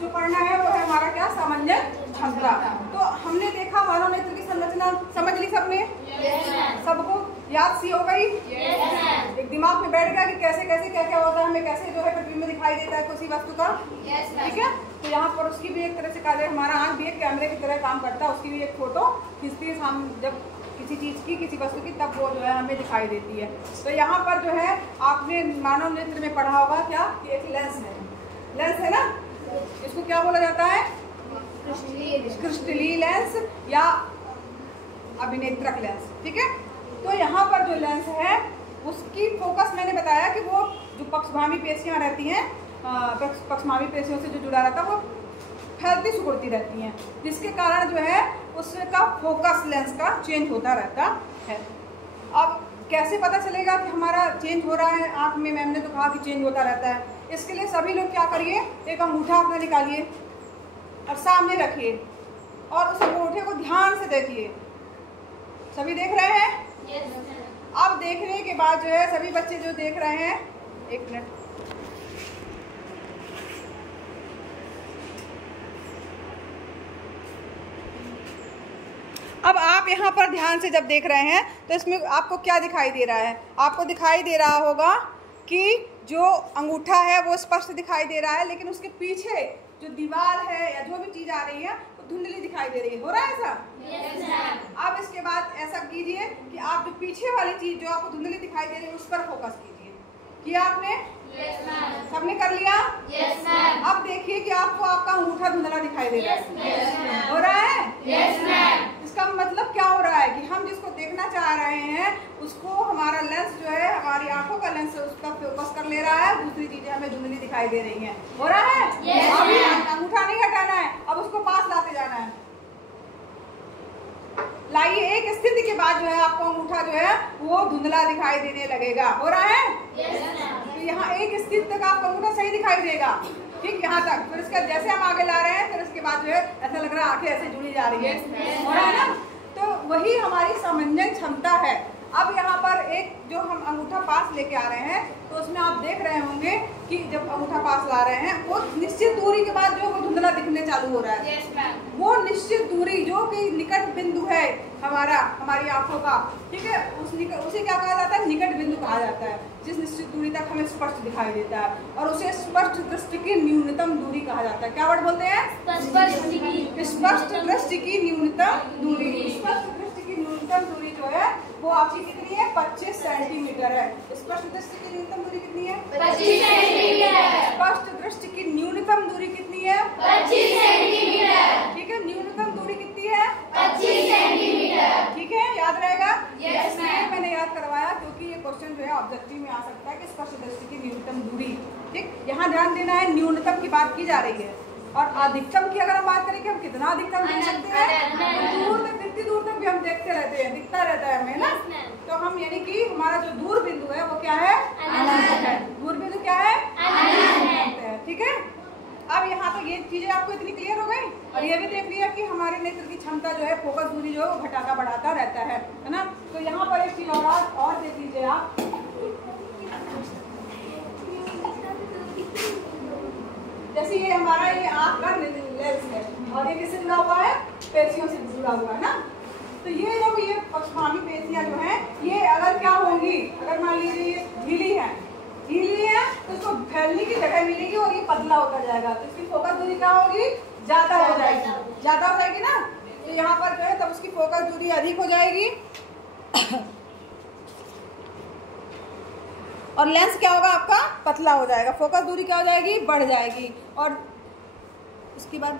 जो पढ़ना है वो है हमारा क्या, सामान्य क्षमता। तो हमने देखा मानव नेत्र की संरचना समझ ली सबने? सबको याद सी हो गई? एक दिमाग में बैठ गया कि कैसे कैसे क्या क्या होता है, हमें कैसे जो है प्रतिबिंब दिखाई देता है किसी वस्तु का। ठीक है, तो यहाँ पर उसकी भी एक तरह से कार्य, हमारा आँख भी एक कैमरे की तरह काम करता है, उसकी भी एक फोटो खींचती है हम जब किसी चीज़ की, किसी वस्तु की, तब वो जो है हमें दिखाई देती है। तो यहाँ पर जो है आपने मानव नेत्र में पढ़ा होगा क्या कि एक लेंस है, लेंस है ना, इसको क्या बोला जाता है? क्रिस्टलीय लेंस या अभिनेत्रक लेंस। ठीक है, तो यहाँ पर जो लेंस है उसकी फोकस मैंने बताया कि वो जो पक्षगामी पेशियाँ रहती हैं, पक्षगामी पेशियों से जो जुड़ा रहता है वो फैलती सिकुड़ती रहती हैं, जिसके कारण जो है उसका फोकस लेंस का चेंज होता रहता है। अब कैसे पता चलेगा कि हमारा चेंज हो रहा है आँख में? मैंने तो कहा कि चेंज होता रहता है। इसके लिए सभी लोग क्या करिए, एक अंगूठा अपना निकालिए और सामने रखिए और उस अंगूठे को ध्यान से देखिए। सभी देख रहे हैं? अब देखने के बाद जो है सभी बच्चे जो देख रहे हैं, एक मिनट, अब आप यहाँ पर ध्यान से जब देख रहे हैं तो इसमें आपको क्या दिखाई दे रहा है? आपको दिखाई दे रहा होगा कि जो अंगूठा है वो स्पष्ट दिखाई दे रहा है, लेकिन उसके पीछे जो दीवार है या जो भी चीज आ रही है वो धुंधली दिखाई दे रही है। हो रहा है ऐसा? अब इसके बाद ऐसा कीजिए कि आप जो पीछे वाली चीज जो आपको धुंधली दिखाई दे रही है उस पर फोकस कीजिए। किया आपने? सबने कर लिया? अब देखिए कि आपको आपका अंगूठा धुंधला दिखाई दे रहा है। हो रहा है? इसका मतलब क्या हो रहा है कि हम जिसको देखना चाह रहे हैं उसको हमारा लेंस जो है, हमारी आंखों का लेंस है, उसका फोकस कर ले रहा है, दूसरी चीजें हमें धुंधली दिखाई दे रही हैं। हो रहा है? अभी अंगूठा नहीं हटाना है, अब उसको पास लाते जाना है। लाइए, एक स्थिति के बाद जो है आपको अंगूठा जो है वो धुंधला दिखाई देने लगेगा। हो रहा है? तो यहाँ एक स्थिति तक आपका अंगूठा सही दिखाई देगा, ठीक, यहाँ तक। फिर इसका जैसे हम आगे ला रहे हैं फिर उसके बाद जो है ऐसा लग रहा है आंखें ऐसे जुड़ी जा रही है। हो रहा है ना? तो वही हमारी समंजन क्षमता है। अब यहाँ पर एक जो हम अंगूठा पास लेके आ रहे हैं तो उसमें आप देख रहे होंगे कि जब अंगूठा पास ला रहे हैं वो निश्चित दूरी के बाद जो वो धुंधला दिखने चालू हो रहा है। वो निश्चित दूरी जो कि निकट बिंदु है हमारी आंखों का, ठीक है, उसे क्या कहा जाता है? निकट बिंदु कहा जाता है, जिस निश्चित दूरी तक हमें स्पष्ट दिखाई देता है, और उसे स्पष्ट दृष्टि की न्यूनतम दूरी कहा जाता है। क्या वर्ड बोलते हैं? स्पष्ट दृष्टि की न्यूनतम दूरी। स्पष्ट दृष्टि की न्यूनतम दूरी जो है वो आपकी कितनी है? 25 सेंटीमीटर है। स्पष्ट दृष्टि की न्यूनतम दूरी कितनी है? 25 सेंटीमीटर। स्पष्ट दृष्टि की न्यूनतम दूरी कितनी है? 25 सेंटीमीटर। ठीक है, न्यूनतम दूरी कितनी है? 25 सेंटीमीटर। ठीक है, याद रहेगा? इसलिए मैंने याद करवाया क्योंकि ये क्वेश्चन जो है ऑब्जेक्टिव में आ सकता है कि स्पष्ट दृष्टि की न्यूनतम दूरी। ठीक, यहाँ ध्यान देना है, न्यूनतम की बात की जा रही है। और अधिकतम की अगर हम बात करें कि हम कितना अधिकतम देख सकते हैं, दूर तक, कितनी दूर तक भी हम देखते रहते हैं, दिखता रहता है हमें ना। तो हम यानी कि हमारा जो दूर बिंदु है वो क्या है? अनंत है। दूर बिंदु क्या है? अनंत है। ठीक है, अब यहाँ तक ये चीजें आपको इतनी क्लियर हो गई। और ये भी देख लिया कि हमारे नेत्र की क्षमता जो है, फोकस दूरी जो है वो घटाता बढ़ाता रहता है ना। तो यहाँ पर एक चीज और देख लीजिए आप, जैसे ये हमारा ये आँख का लेंस है और ये किससे जुड़ा हुआ है? पेशियों से जुड़ा हुआ है ना। तो ये जो ये पक्षगामी पेशियां जो हैं ये अगर क्या होंगी, अगर मान लीजिए ये ढीली है तो इसको फैलने की जगह मिलेगी और ये पतला होता जाएगा, तो इसकी फोकस दूरी क्या होगी? ज्यादा हो जाएगी ना। तो यहाँ पर जो है तब उसकी फोकस दूरी अधिक हो जाएगी और लेंस क्या होगा आपका? पतला हो जाएगा। फोकस दूरी क्या हो जाएगी? बढ़ जाएगी। और उसके बाद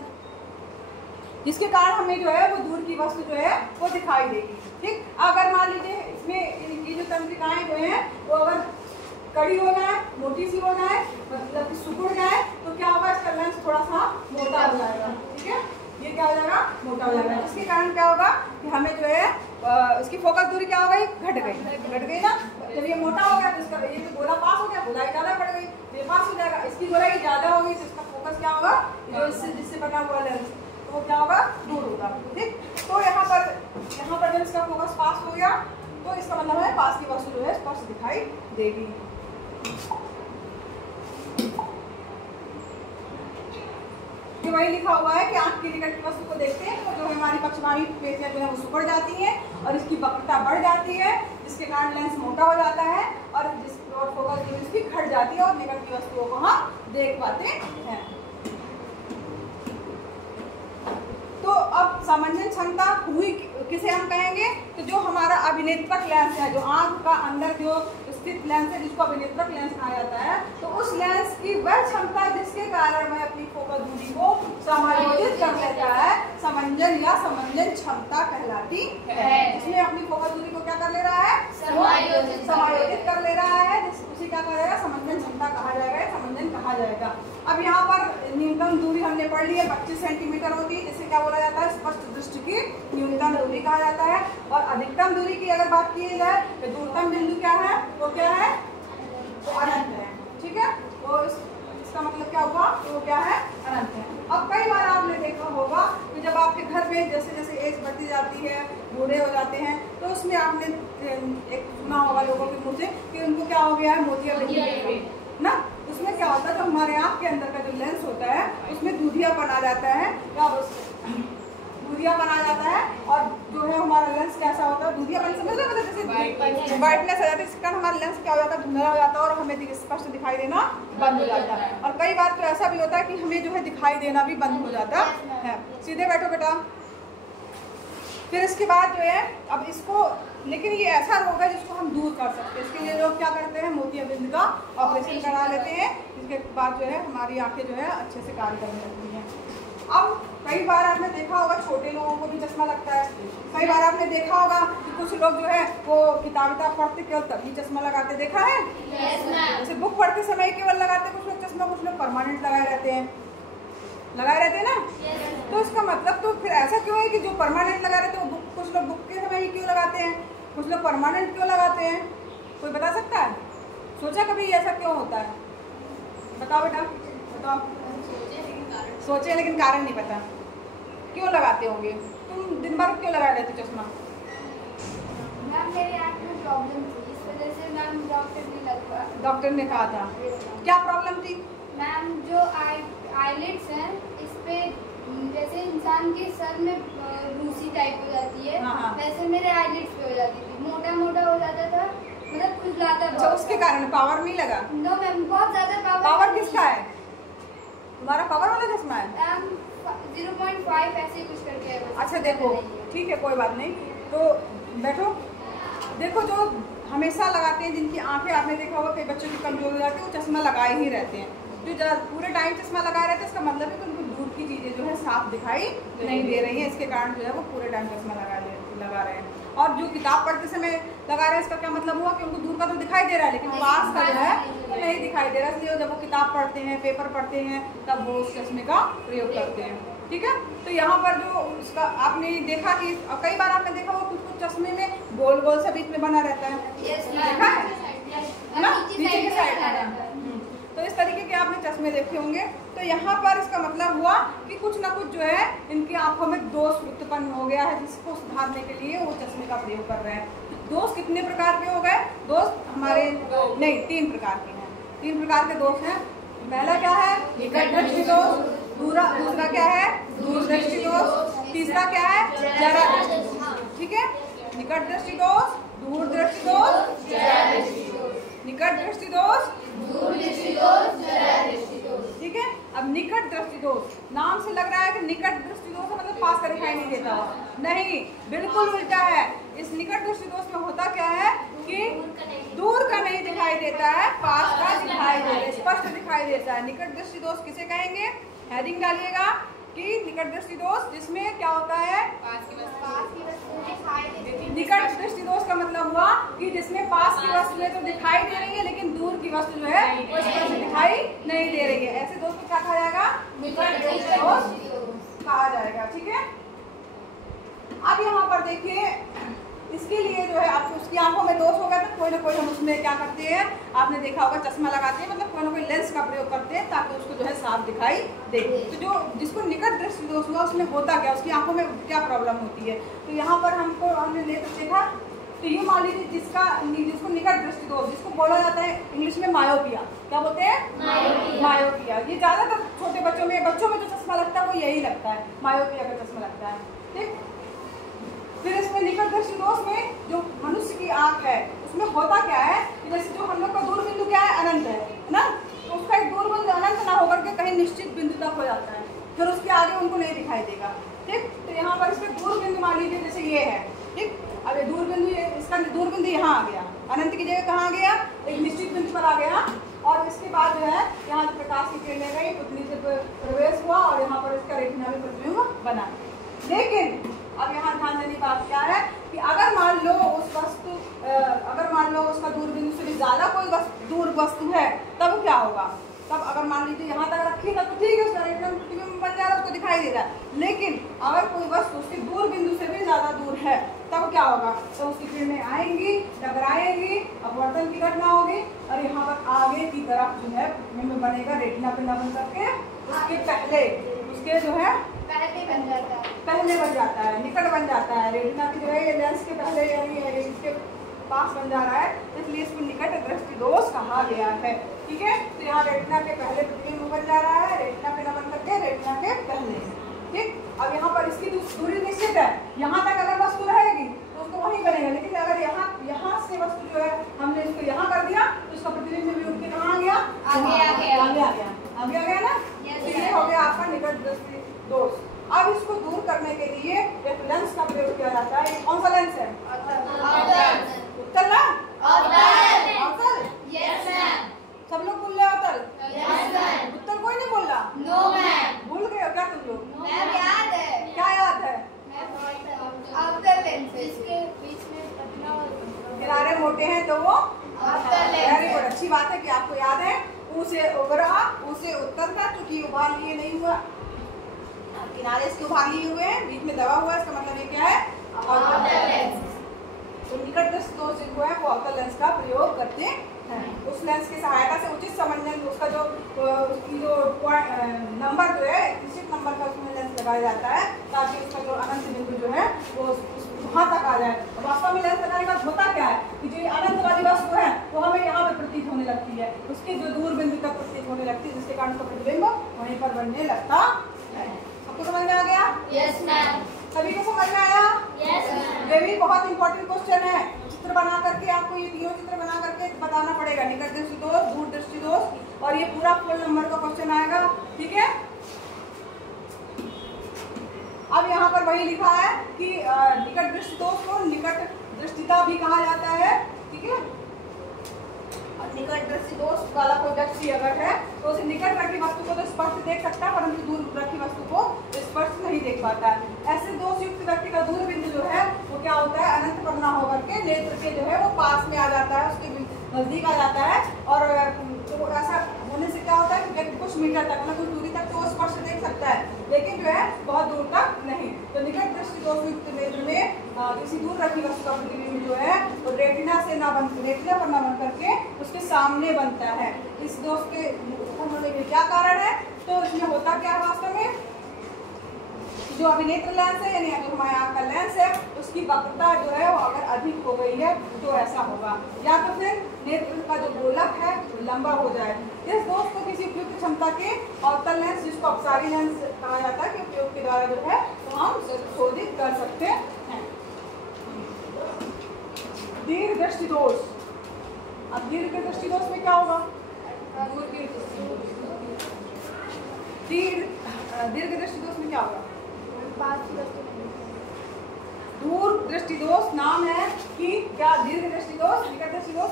जिसके कारण हमें जो है वो दूर की वस्तु जो है वो दिखाई देगी। ठीक, अगर मान लीजिए इसमें ये जो तंत्रिकाएं जो हैं वो अगर कड़ी हो जाए, मोटी सी हो जाए, मतलब कि सिकुड़ जाए, तो क्या होगा? इसका लेंस थोड़ा सा मोटा हो जाएगा। ठीक है, ये क्या हो जाएगा? मोटा हो जाएगा। इसके कारण क्या होगा कि हमें जो है इसकी फोकस दूरी क्या हो गई? घट गई ना। जब ये मोटा हो गया तो इसका ये जो गोला पास हो गया, गोलाई ज्यादा बढ़ गई, ये पास हो जाएगा। इसकी गोलाई ज्यादा होगी तो इसका फोकस क्या होगा? जो जिससे बना हुआ लेंस तो वो क्या होगा? दूर होगा। ठीक, तो यहाँ पर जब इसका फोकस पास हो गया तो इसका मतलब है पास की वस्तु जो है स्पष्ट दिखाई देगी। वही लिखा हुआ है कि आंख की निकट की वस्तु को देखते हैं तो जो हमारी पक्षवाही पेशियां जो है वो सिकुड़ जाती हैं और इसकी वक्रता बढ़ जाती है, जिसके कारण लेंस मोटा हो जाता है और फोकस दूरी इसकी घट जाती है और निकट की वस्तुओं को हम देख पाते हैं। तो अब समंजन क्षमता हुई किसे हम कहेंगे? तो जो हमारा अभिनेत्रक लेंस है, जो आंख का अंदर जो स्थित लेंस है जिसको अभिनेत्रक लेंस कहा जाता है, तो उस लेंस की वह क्षमता जिसके कारण वह अपनी फोकस दूरी को समायोजित कर लेता है, समंजन या समंजन क्षमता कहलाती है। जिसमें अपनी फोकस दूरी को क्या कर ले रहा है? समायोजित कर ले रहा है, उसे क्या करेगा? समंजन क्षमता कहा जाएगा, समंजन कहा जाएगा। अब यहाँ पर न्यूनतम दूरी हमने पढ़ ली है 25 सेंटीमीटर होती है, जिसे क्या बोला जाता है? स्पष्ट दृष्टि की न्यूनतम दूरी कहा जाता है। और अधिकतम दूरी की अगर बात की जाए तो दूरतम बिंदु क्या है? वो क्या है? तो अनंत है। ठीक है, तो इसका मतलब क्या हुआ? तो वो क्या है? अनंत है। अब कई बार आपने देखा होगा कि जब आपके घर में जैसे जैसे एज बढ़ती जाती है, बूढ़े हो जाते हैं, तो उसमें आपने एक सुना होगा लोगों के मुँह से कि उनको क्या हो गया है? मोतियाबिंद ना। उसमें क्या होता है? जो हमारे आँख के अंदर का जो लेंस होता है उसमें दूधियापन आ जाता है, या दूधियापन आ जाता है और जो है हमारा लेंस कैसा होता है? दूधियापन समझ लो, मतलब जैसे वाइटनेस आ जाती है, इसका हमारा लेंस क्या हो जाता है? धुंधला हो जाता है और हमें स्पष्ट दिखाई देना बंद हो जाता है। और कई बार तो ऐसा भी होता है कि हमें जो है दिखाई देना भी बंद हो जाता है। सीधे बैठो बेटा। फिर इसके बाद जो है अब इसको, लेकिन ये ऐसा रोग है जिसको हम दूर कर सकते हैं। इसके लिए लोग क्या करते हैं? मोतियाबिंद का ऑपरेशन करा लेते हैं, जिसके बाद जो है हमारी आंखें जो है अच्छे से कार्य करने लगती हैं। अब कई बार आपने देखा होगा छोटे लोगों को भी चश्मा लगता है। कई बार आपने देखा होगा कि कुछ लोग जो है वो किताब पढ़ते केवल तभी चश्मा लगाते, देखा है? जैसे बुक पढ़ते समय केवल लगाते कुछ लोग चश्मा, कुछ लोग परमानेंट लगाए रहते हैं ना। तो इसका मतलब तो फिर ऐसा क्यों है कि जो परमानेंट लगा रहते हैं वो कुछ लोग बुक के समय ही क्यों लगाते हैं, कुछ लोग परमानेंट क्यों लगाते हैं? कोई बता सकता है? सोचा कभी ऐसा क्यों होता है? बताओ बेटा, बताओ। सोचे लेकिन कारण नहीं पता, क्यों लगाते होंगे? तुम दिन भर क्यों लगा रहते चश्मा? मैम मेरे आँख में प्रॉब्लम थी, इस वजह से मैम डॉक्टर ने कहा था। क्या प्रॉब्लम थी? मैम जो आईलिड्स हैं इस पे जैसे इंसान के सर में रूसी टाइप हो जाती है, वैसे मेरे आईलिड्स पे हो जाती थी, मोटा मोटा हो जाता था, मतलब खुजलाता। अच्छा, उसके कारण पावर नहीं लगा? नो मैम, बहुत ज्यादा पावर किसका है? तुम्हारा पावर वाला चश्मा है? 0.5 ऐसे कुछ करके है। अच्छा देखो, ठीक है कोई बात नहीं, तो बैठो। देखो जो हमेशा लगाते हैं, जिनकी आंखें आपने देखा होगा कई बच्चों की कमजोर हो जाती है, वो चश्मा लगाए ही रहते हैं। जो पूरे टाइम चश्मा लगाए रहते हैं, इसका मतलब है कि उनको दूर की चीजें जो है साफ दिखाई नहीं दे रही है, इसके कारण जो है वो पूरे टाइम चश्मा लगा रहे हैं। और जो किताब पढ़ते समय लगा रहे हैं, इसका क्या मतलब हुआ कि उनको दूर का तो दिखाई दे रहा है लेकिन पास का जो है तो नहीं दिखाई दे रहा है। इसलिए जब वो किताब पढ़ते हैं, पेपर पढ़ते हैं, तब वो उस चश्मे का प्रयोग करते हैं। ठीक है, तो यहाँ पर जो उसका आपने देखा कि कई बार आपने देखा वो कुछ चश्मे में गोल गोल सा बीच में बना रहता है, देखा है ना, नीचे की साइड। तो इस तरीके के आपने चश्मे देखे होंगे। तो यहाँ पर इसका मतलब हुआ कि कुछ ना कुछ जो है इनकी आंखों में दोष उत्पन्न हो गया है, जिसको सुधारने के लिए वो चश्मे का प्रयोग कर रहे हैं। दोष कितने प्रकार के हो गए? दोष हमारे नहीं 3 प्रकार के हैं। 3 प्रकार के दोष हैं। पहला क्या है? निकट दृष्टि दोष। दूसरा क्या है? दूर दृष्टि दोष। तीसरा क्या है? जरा दृष्टि दोष। ठीक है, निकट दृष्टि दोष, दूर दृष्टि दोष, जरा दृष्टि दोष। निकट दृष्टि दोष, दूर दृष्टि दोष, जरा दृष्टि दोष। ठीक है, अब निकट दृष्टि दोष, नाम से लग रहा है कि निकट दृष्टि दोष मतलब पास का दिखाई नहीं देता हो, नहीं, बिल्कुल उल्टा है। इस निकट दृष्टि दोष में होता क्या है कि दूर का नहीं दिखाई देता है, पास का दिखाई देता है, स्पष्ट दिखाई देता है। निकट दृष्टि दोष किसे कहेंगे? हेडिंग डालिएगा कि निकट दृष्टि दोष, जिसमें क्या होता है? निकट दृष्टि दोष का मतलब हुआ कि जिसमें पास की वस्तुएं तो दिखाई दे रही है लेकिन दूर की वस्तु जो है वो स्पष्ट दिखाई नहीं दे रही है। ऐसे दोष को क्या कहा जाएगा? निकट दृष्टि दोष कहा जाएगा। ठीक है, अब यहाँ पर देखिए, इसके लिए जो है आपको उसकी आंखों में दोष होगा तो कोई ना कोई हम उसमें क्या करते हैं, आपने देखा होगा चश्मा लगाते हैं, मतलब कोई ना कोई लेंस का प्रयोग करते हैं ताकि उसको जो है साफ दिखाई दे। तो जो जिसको निकट दृष्टि दोष हुआ उसमें होता क्या, उसकी आंखों में क्या प्रॉब्लम होती है? तो यहाँ पर हमने देखा तो ये मान लीजिए जिसको निकट दृष्टि दोष, जिसको बोला जाता है इंग्लिश में मायोपिया, क्या बोलते हैं? मायोपिया। ये ज्यादातर छोटे बच्चों में जो चश्मा लगता है वो यही लगता है, मायोपिया का चश्मा लगता है। ठीक, फिर इसमें निकट दृष्टि दोष में जो मनुष्य की आंख है उसमें होता क्या है कि जैसे जो हम लोग का दूर बिंदु क्या है, अनंत है ना, तो उसका एक दूर बिंदु अनंत ना होकर के कहीं निश्चित बिंदु तक हो जाता है, फिर उसके आगे उनको नहीं दिखाई देगा। ठीक, तो यहाँ पर इसमें दूर बिंदु मान लीजिए जैसे ये है। ठीक, अब ये दूर बिंदु, इसका दूर बिंदु यहाँ आ गया, अनंत की जगह कहाँ आ गया, एक निश्चित बिंदु पर आ गया, और इसके बाद जो है यहाँ प्रकाश की किरणें गई, पुतली से प्रवेश हुआ और यहाँ पर इसका रेटिना में प्रतिबिंब बना। लेकिन अब यहाँ ध्यान देने की बात क्या है कि अगर मान लो उसका दूर बिंदु से भी ज्यादा कोई दूर वस्तु है, तब क्या होगा? तब अगर मान लीजिए यहाँ तक रखी ना तो ठीक है, उसका रेटिना में प्रतिबिंब बन जा रहा है, उसको दिखाई दे रहा है। लेकिन अगर कोई वस्तु उसके दूर बिंदु से भी ज्यादा दूर है, तब क्या होगा? तो उसकी किरणें आएंगी, टकराएंगी, अपवर्तन की घटना होगी, और यहाँ पर आगे की तरफ जो है प्रतिबिंब बनेगा, रेटिना पे न बन करके उसके पहले, उसके जो है पहले बन जाता है, निकट बन जाता है, रेटिना की जो है ये लेंस के पहले यानी इसके पास बन जा रहा है, इसलिए इसको निकट दृष्टि दोष कहा गया है। ठीक है, तो यहाँ रेटिना के पहले प्रतिबिंब बन जा रहा है, रेटिना पे न बन करके रेटिना के पहले। ठीक, अब यहाँ पर इसकी दूरी निश्चित है, यहाँ तक अगर वस्तु रहेगी तो उसको वहीं बनेगा, लेकिन अगर यहाँ से वस्तु जो है हमने इसको यहाँ कर दिया तो उसका प्रतिबिंब भी उठ के कहाँ आ गया? आगे आ गया ना। तो ये हो गया आपका निकट दृष्टि दोष। अब इसको दूर करने के लिए एक लेंस का प्रयोग किया जाता है। ये कौन सा लेंस है? उत्तल ना? अवतल? सब लोग बोल रहे हैं अवतल? उत्तल कोई नहीं बोल रहा? भूल गए हो क्या तुम लोग? क्या याद है? किनारे मोटे हैं तो वो वेरी गुड, अच्छी बात है कि आपको याद है। उसे उभरा, उसे उत्तर था, क्योंकि उभार लिए नहीं हुआ, किनारे इसके उभार लिए हुए हैं, बीच में दबा हुआ है, इसका मतलब ये क्या है? अवतल लेंस। तो निकट दृष्टि दोष जिनको है वो अवतल लेंस का प्रयोग करते हैं। उस लेंस की सहायता से उचित समन्वय, उसका जो उसकी जो नंबर जो है, निश्चित नंबर का उसमें लेंस लगाया जाता है, ताकि उसका जो अनंत बिंदु जो है वो वहाँ तक आ जाए। वास्तव में लेंस लगाने का होता क्या है कि जो अनंत वाली वस्तु है वो हमें यहाँ पे प्रतीत होने लगती है, उसकी जो दूर बिंदु तक प्रतीत होने लगती है, जिसके कारण उसका प्रतिबिंब वहीं पर बनने लगता है। सबको समझ में आ गया? Yes ma'am. सभी को समझ में आया? Yes ma'am. ये भी बहुत इंपॉर्टेंट क्वेश्चन है। चित्र बना करके आपको ये तीनों चित्र बना करके बताना पड़ेगा, निकट दृष्टि दोष, दूर दृष्टि दोष, और ये पूरा फुल नंबर का क्वेश्चन आएगा। ठीक है, अब यहाँ पर वही लिखा है कि निकट दृष्टि दोष को निकट दृष्टिता भी कहा जाता है। ठीक है, निकट दृष्टि दोष वाला कोई व्यक्ति अगर है तो उसे निकट रखी वस्तु को तो स्पष्ट देख सकता है, परंतु दूर रखी वस्तु को स्पष्ट नहीं देख पाता है। ऐसे दोष युक्त व्यक्ति का दूर बिंदु जो है वो क्या होता है? अनंत पर न होकर के नेत्र के जो है वो पास में आ जाता है, उसके नजदीक आ जाता है, और तो ऐसा होने से क्या होता है कि व्यक्ति कुछ मीटर तक, मतलब कुछ दूरी तक तो वो स्पष्ट देख सकता है, लेकिन जो है बहुत दूर तक नहीं। तो निकट दृष्टि दोष युक्त नेत्र में किसी दूर रखी वस्तु का प्रतिबिंब जो है वो रेटिना से ना बन, रेटिना पर ना बन करके उसके सामने बनता है। इस दोष के उत्पन्न होने के क्या कारण है? तो इसमें होता क्या है वास्तव में, जो अभिनेत्र लेंस है यानी जो हमारे आँख का लेंस है उसकी वक्रता जो है वो अगर अधिक हो गई है तो ऐसा होगा, या तो फिर नेत्र का जो गोलक है वो लंबा हो जाए। इस दोष को किसी उपयुक्त क्षमता के अवतल लेंस, जिसको अपसारी लेंस कहा जाता है, के उपयोग के द्वारा जो है तो हम शोधित कर सकते हैं। दीर्घ दृष्टि दोष। अब दीर्घ दृष्टि दोष में क्या होगा? दीर्घ दृष्टि दोष में क्या होगा? दूर दृष्टि दोष नाम है कि क्या? दीर्घ दृष्टि दोष, निकट दृष्टि दोष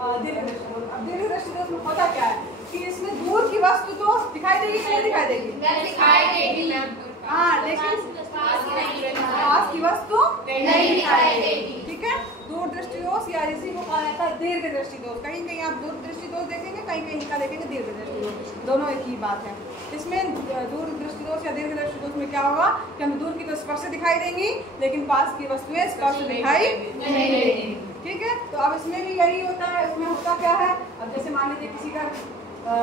और दीर्घ दृष्टि दोष। अब दीर्घ दृष्टि दोष में होता क्या है कि इसमें दूर की वस्तु तो दिखाई देगी कि नहीं दिखाई देगी? दिखाई देगी। हाँ, लेकिन पास की वस्तु नहीं दिखाई देगी। ठीक है, दूर दृष्टि दोष या इसी को कहा जाता है दीर्घ दृष्टि दोष। कहीं कहीं आप दूर दृष्टि दोष देखेंगे, कहीं कहीं इनका देखेंगे दीर्घ दृष्टि दोष, दोनों एक ही बात है। इसमें दूर दृष्टि दोष या दीर्घ दृष्टि दोष में क्या होगा कि हमें दूर की तो स्पष्ट दिखाई देंगी, लेकिन पास की वस्तुएं स्पष्ट दिखाई नहीं देंगी। ठीक है, तो अब इसमें भी यही होता है। इसमें होता क्या है, अब जैसे मान लीजिए किसी का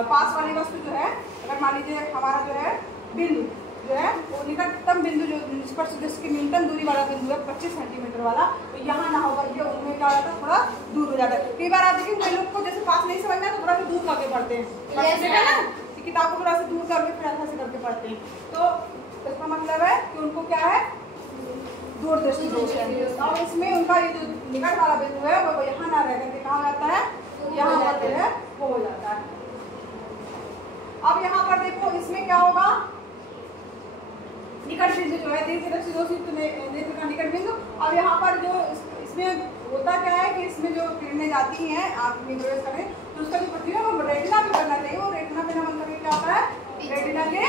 पास वाली वस्तु जो है, अगर मान लीजिए हमारा जो है बिंदु, जो है वो निकटतम बिंदु जो स्पर्श दृष्टि की न्यूनतम दूरी वाला बिंदु है 25 सेंटीमीटर वाला, तो यहाँ ना होकर के उनमें क्या होता है थोड़ा दूर हो जाता है। कई बार आप देखिए कई लोग को जैसे पास नहीं समझना तो थोड़ा सा दूर करके पढ़ते हैं ना, किताब को थोड़ा सा दूर करके फिर ऐसा से करके पढ़ते हैं, तो इसका मतलब है कि उनको क्या है दूरदृष्टि दोष है। और इसमें उनका ये जो निकट वाला बिंदु है वो यहाँ ना रह करके कहाँ जाता है, यहाँ पर जो है वो हो जाता है। अब यहाँ पर देखो इसमें क्या होगा, निकट बिंदु जो है दीर्घदर्शी दोष युक्त नेत्र का निकट बिंदु। अब यहाँ पर जो इसमें होता क्या है कि इसमें जो किरणें जाती हैं आँख में प्रवेश करें तो उसका जो प्रतिबिंब है वो रेटिना पे बनना चाहिए, वो रेटिना पे ना बन करके क्या होता है रेटिना के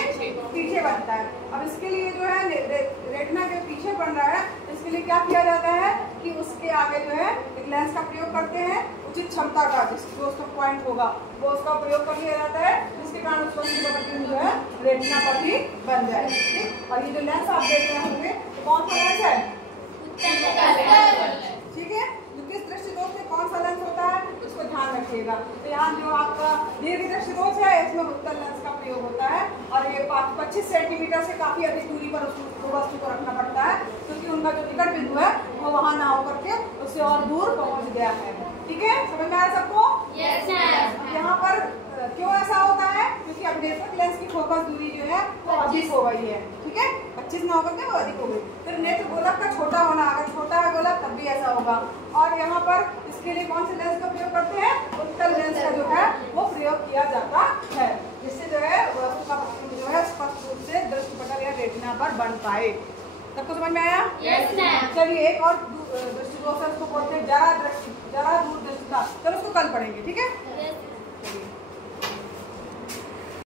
पीछे बनता है। अब इसके लिए जो है रेटिना के पीछे बन रहा है, इसके लिए क्या किया जाता है कि उसके आगे जो है एक लेंस का प्रयोग करते हैं उचित क्षमता का, जो उसका पॉइंट होगा वो उसका प्रयोग कर लिया जाता है, जिसके कारण उसका प्रतिबिंब जो है रेटिना पर ही बन जाए। ठीक, और ये जो लेंस आप देख रहे होंगे तो कौन सा लेंस है, ठीक है, जो किस दृष्टि दोष में कौन सा लेंस होता है उसको ध्यान रखिएगा। तो यहाँ जो आपका दीर्घदृष्टि दोष है इसमें उत्तल लेंस का प्रयोग होता है, और ये 25 सेंटीमीटर से काफी अधिक दूरी पर उसको वस्तु को रखना पड़ता है, क्योंकि उनका जो निकट बिंदु है वो वहाँ ना होकर के उससे और दूर पहुँच गया है। ठीक है, समझ में आ रहा सबको? Yes sir. यहाँ पर क्यों ऐसा होता है, क्योंकि अब नेत्रक लेंस की फोकस दूरी जो है वो अधिक हो गई है। ठीक है, 25 ना होकर के वो अधिक हो गई, फिर नेत्र गोलक का छोटा होना, अगर छोटा है गोलक तब भी ऐसा होगा। और यहाँ पर इसके लिए कौन से लेंस का प्रयोग करते हैं, उत्तल लेंस का जो है वो प्रयोग किया जाता है, जिससे जो है उसका जो है स्पष्ट रूप से दृष्टिपटल या रेटिना पर बन पाए। सबको समझ में आया? Yes ma'am. चलिए एक और दृष्टि दोष है उसको बोलते हैं जरा दूरदृष्टिता, चलो उसको कल पढ़ेंगे। ठीक है।